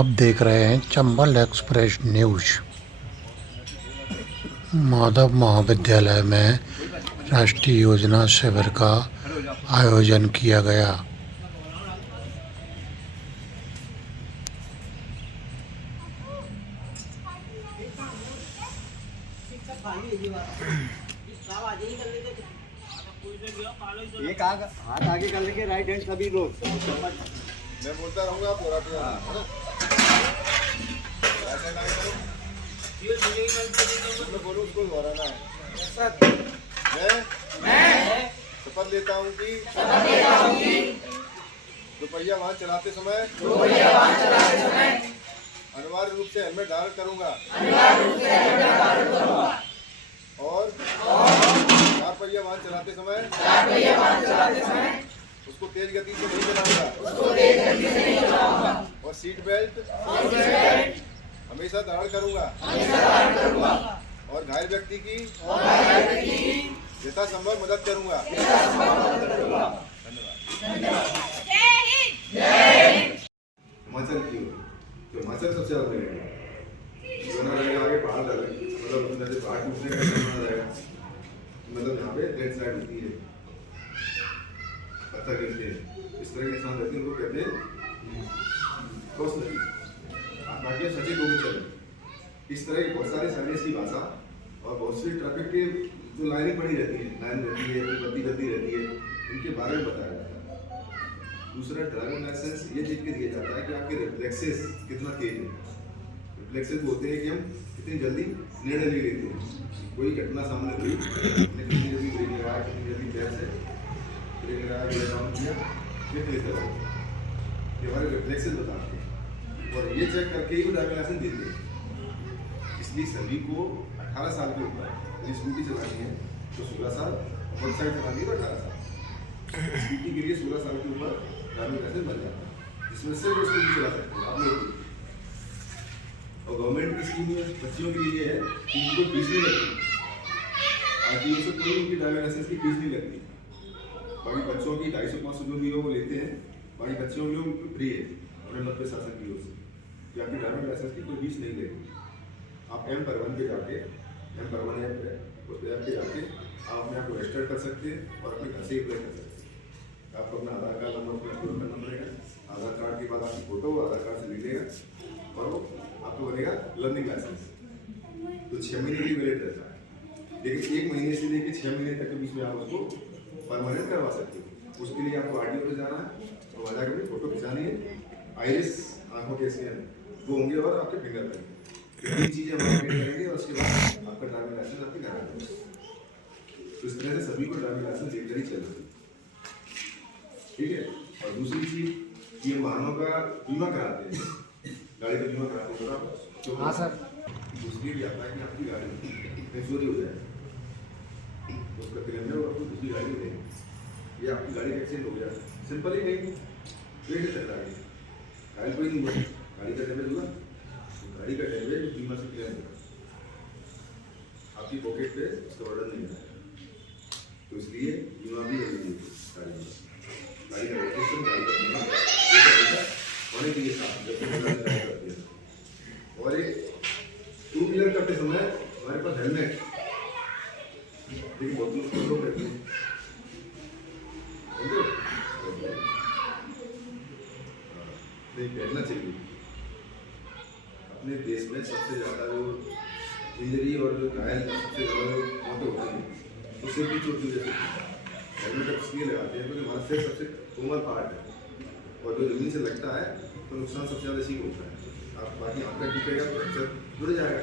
आप देख रहे हैं चंबल एक्सप्रेस न्यूज। माधव महाविद्यालय में राष्ट्रीय योजना शिविर का आयोजन किया गया। एक हाथ आगे कर लेंगे, राइट हैंड सभी लोग। मैं बोलता रहूंगा पूरा पूरा है ना। मैं बोलूं उसको दोहराना है। मैं शपथ लेता हूँ कि दोपहिया वाहन चलाते समय अनिवार्य रूप से हेलमेट धारण करूंगा और चार पहिया वाहन चलाते समय उसको तेज गति से नहीं चलाऊंगा और सीट बेल्ट हमेशा धारण करूंगा और घायल व्यक्ति की यथासंभव मदद करूंगा। हिमाचल की तो हिमाचल सबसे ज्यादा मिलेगा, रहेगा आगे पहाड़ डालेंगे, मतलब जैसे पहाड़ टूटने का संभावना रहेगा, मतलब यहाँ पे लेफ्ट साइड होती है, पत्थर गिरते हैं, इस तरह के इंसान रहते हैं, उनको कहते हैं कौशल। बाकी आप सचेत होकर चले। इस तरह की बहुत सारे साइंस की भाषा और बहुत सी ट्रैफिक के जो लाइनें पड़ी रहती है, लाइन रहती है, बत्ती जलती रहती है, उनके बारे में बताया जाता है। दूसरा, ड्राइविंग लाइसेंस ये देख के दिया जाता है कि आपके रिफ्लेक्सेस कितना तेज है। रिफ्लेक्सेस होते हैं कि हम कितनी जल्दी निर्णय ले लेते हैं। कोई घटना सामने हुई, कितनी जल्दी ब्रेक लगाया, कितनी जल्दी कैसे ब्रेक लगाया, ब्रेक डाउन किया, कितनी जल्दी, ये हमारे रिफ्लेक्सेस बताते हैं और ये चेक करके ही वो ड्राइविंग लाइसेंस देते हैं। इसलिए सभी को 18 साल के ऊपर यदि स्कूटी चलानी है तो 16 साल, मोटरसाइकिल चलानी है तो 18 साल। स्कूटी के लिए 16 साल के ऊपर ड्राइविंग लाइसेंस बन जाता है, जिसमें सिर्फ वो स्कूटी चला सकते हैं आप लोग। और गवर्नमेंट की स्कीम में बच्चियों के लिए है कि उनको फीस नहीं लगती। आज से कोई उनकी ड्राइविंग लाइसेंस की फीस नहीं लगती। बाकी बच्चों की 250-500 जो भी हो वो लेते हैं, बाकी बच्चों के लिए फ्री है अपने मध्य शासन की ओर से कि आपकी ड्राइविंग लाइसेंस की कोई फीस नहीं लेगी। आप M-1 पे जाके, M-1 ऐप है, उस ऐप पे जाके आप अपने आप को रजिस्टर कर सकते हैं और अपने घर से अप्लाई कर सकते हैं। आपको अपना आधार कार्ड नंबर अपना अपलोड करना पड़ेगा। आधार कार्ड के बाद आपकी फोटो आधार कार्ड से मिलेगा और आपको बनेगा लर्निंग लाइसेंस। तो 6 महीने की वैलिड रहता है, लेकिन 1 महीने से लेकर 6 महीने तक के बीच में आप उसको परमानेंट करवा सकते हो। उसके लिए आपको RTO पे जाना है और वहाँ जाकर फोटो खिंचानी है, आइरिस आंखों के स्कैन वो होंगे और आपके फिंगरप्रिंट, तीन चीजें हम अपडेट करेंगे और उसके बाद आपका ड्राइविंग लाइसेंस आपके घर आ जाएगा। तो इस तरह से सभी को ड्राइविंग लाइसेंस लेकर ही चलना है, ठीक है। और दूसरी चीज ये वाहनों का बीमा कराते हैं, गाड़ी का बीमा कराते हैं तो हाँ सर, दूसरी भी आता है कि आपकी गाड़ी में चोरी हो जाए तो उसका क्लेम है और आपको दूसरी गाड़ी देंगे। ये आपकी गाड़ी एक्सीडेंट हो गया, सिंपल ही नहीं वेट चल रहा है, गाड़ी कोई नहीं हुआ, गाड़ी का डैमेज हुआ, गाड़ी का डैमेज बीमा से क्लेम होगा, आपकी पॉकेट पे उसका बर्डन नहीं है। तो इसलिए बीमा भी जरूरी है। गाड़ी का रजिस्ट्रेशन, गाड़ी का बीमा होने के लिए साथ करते हैं। और एक 2 व्हीलर करते समय हमारे पास हेलमेट, लेकिन बहुत लोग रहते हैं नहीं पहनना चाहिए। अपने देश में सबसे ज़्यादा जो इंजरी और जो घायल सबसे ज़्यादा जो मौतें होती हैं उससे भी चोट की वजह से हेलमेट इसलिए लगाते हैं क्योंकि हमारा सिर सबसे कोमल पार्ट है और जो जमीन से लगता है तो नुकसान सबसे ज़्यादा इसी को होता है। आप बाकी हाथ का टूटेगा तो सर जुड़ जाएगा,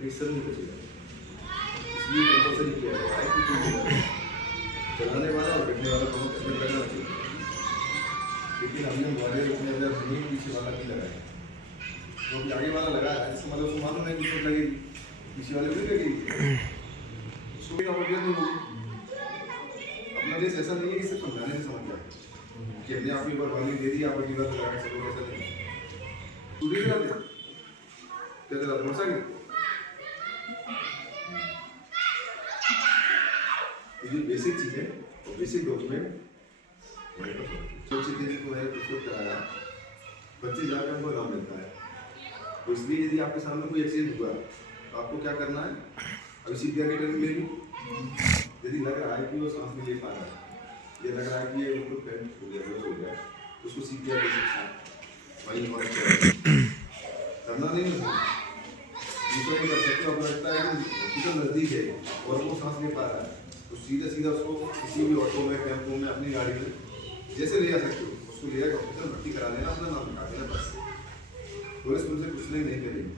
लेकिन सर नहीं बचेगा। इसलिए कंपल्सरी किया गया है कि चलाने वाला और बैठने वाला दोनों हेलमेट लगाना चाहिए। लेकिन हमने हमारे अपने अंदर जमीन पीछे वाला नहीं लगाया, क्योंकि आगे वाला लगा है इसका मतलब उसको मालूम है कि चोट लगेगी, पीछे वाले को नहीं लगेगी, उसको भी मतलब नहीं होगी। अपना देश ऐसा नहीं है कि सिर्फ समझाने से समझ जाए कि अपने आप ही बार वार्निंग दे दी आप अगली बार लगा सकोगे, ऐसा नहीं। टूटी चला दे क्या चला मोटरसाइकिल, ये बेसिक चीज़ें और बेसिक डॉक्यूमेंट सोची थी को है उसको कराया 25,000 का हमको नाम मिलता है। तो इसलिए यदि आपके सामने कोई एक्सीडेंट हुआ तो आपको क्या करना है, अभी सीपीआर की ट्रेनिंग लेनी। यदि लग रहा है कि वो सांस नहीं ले पा रहा है, ये लग रहा है कि ये उनको फेंट हो गया, बेहोश हो गया, तो उसको सीपीआर दे सकते हैं। वही और करना नहीं है, दूसरा नहीं कर सकते। आपको लगता है कि हॉस्पिटल नज़दीक है और वो सांस ले पा रहा है, तो सीधा सीधा उसको किसी भी ऑटो में, टेम्पो में, अपनी गाड़ी में जैसे ले जा सकते हो, उसको ले जाकर हॉस्पिटल भर्ती करा देना, अपना नाम लिखा देना बस। पुलिस तुमसे पूछने नहीं करेगी,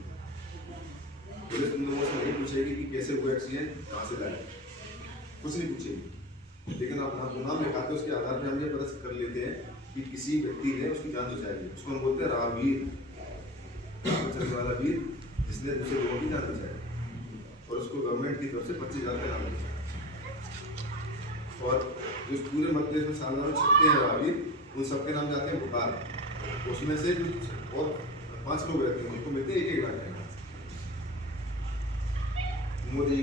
पुलिस तुम लोगों से नहीं पूछेगी कि कैसे हुआ एक्सीडेंट, कहाँ से लाया, कुछ नहीं पूछेगी। लेकिन आप नाम लिखाते हो, उसके आधार पर हम ये पता कर लेते हैं कि किसी व्यक्ति ने उसकी जान बचाई है। उसको हम बोलते हैं राहवीर, चलने वाला वीर जिसने दूसरे लोगों की जान बचाई, और उसको गवर्नमेंट की तरफ से 25,000 का नाम दिया। और जो पूरे मध्य प्रदेश में साधारण छपते हैं राहवीर, उन सबके नाम जाते हैं बुखार। उसमें से कुछ और 5 लोग रहते हैं, उनको मिलते हैं 1-1 लाख। मोदी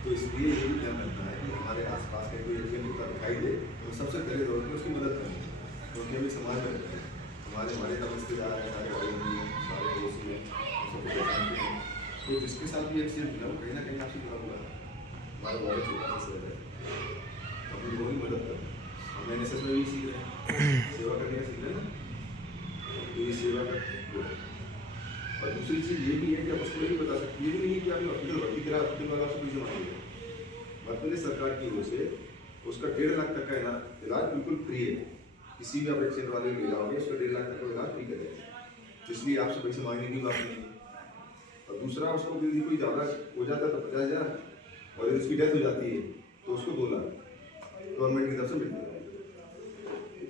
तो इसलिए ये भी ध्यान रखना है कि हमारे आसपास के कोई एक्सीडेंट का दिखाई दे तो सबसे पहले दौड़ के उसकी मदद करनी है, क्योंकि अभी समाज में रहते हैं, हमारे सब रिश्तेदार हैं, सारे भाई हैं, सारे दोस्त हैं, सबको पहचानते हैं। तो जिसके साथ भी एक्सीडेंट हुआ वो कहीं ना कहीं आपसे जुड़ा हुआ है, हमारे बड़े छोटा सा शहर है, अपनी लोगों की मदद करें। हम NSS में भी सीख रहे हैं, सेवा करने का सीख रहे हैं ना, तो ये सेवा करते हैं। और दूसरी चीज़ ये भी है कि आप उसको ये भी बता सकते, ये भी नहीं कि आपने हॉस्पिटल भर्ती करा, हॉस्पिटल वाला आपसे पैसे मांगेगा। मध्य प्रदेश सरकार की ओर से उसका 1.5 लाख तक का इलाज बिल्कुल फ्री है। किसी भी आप एक्सीडेंट वाले ले जाओगे, उसका 1.5 लाख तक का इलाज फ्री करेगा, इसलिए आपसे पैसे मांगने की बात नहीं है। और दूसरा, उसको यदि कोई ज़्यादा हो जाता है तो 50,000, और यदि उसकी डेथ हो जाती है तो उसको 2 लाख गवर्नमेंट की तरफ से मिलता है।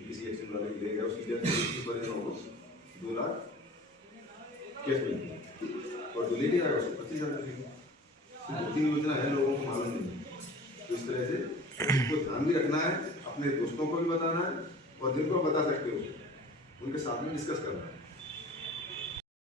किसी एक्सीडेंट वाले की ले गया, उसकी डेथ वजह ना हो, 2 लाख कैश मिलती है, और जो लेके आएगा उसको 25,000 मिलेगी। तो 2-3 योजना है, लोगों को मालूम नहीं। तो इस तरह से उसको ध्यान भी रखना है, अपने दोस्तों को भी बताना है, और जिनको बता सकते हो उनके साथ में डिस्कस करना है।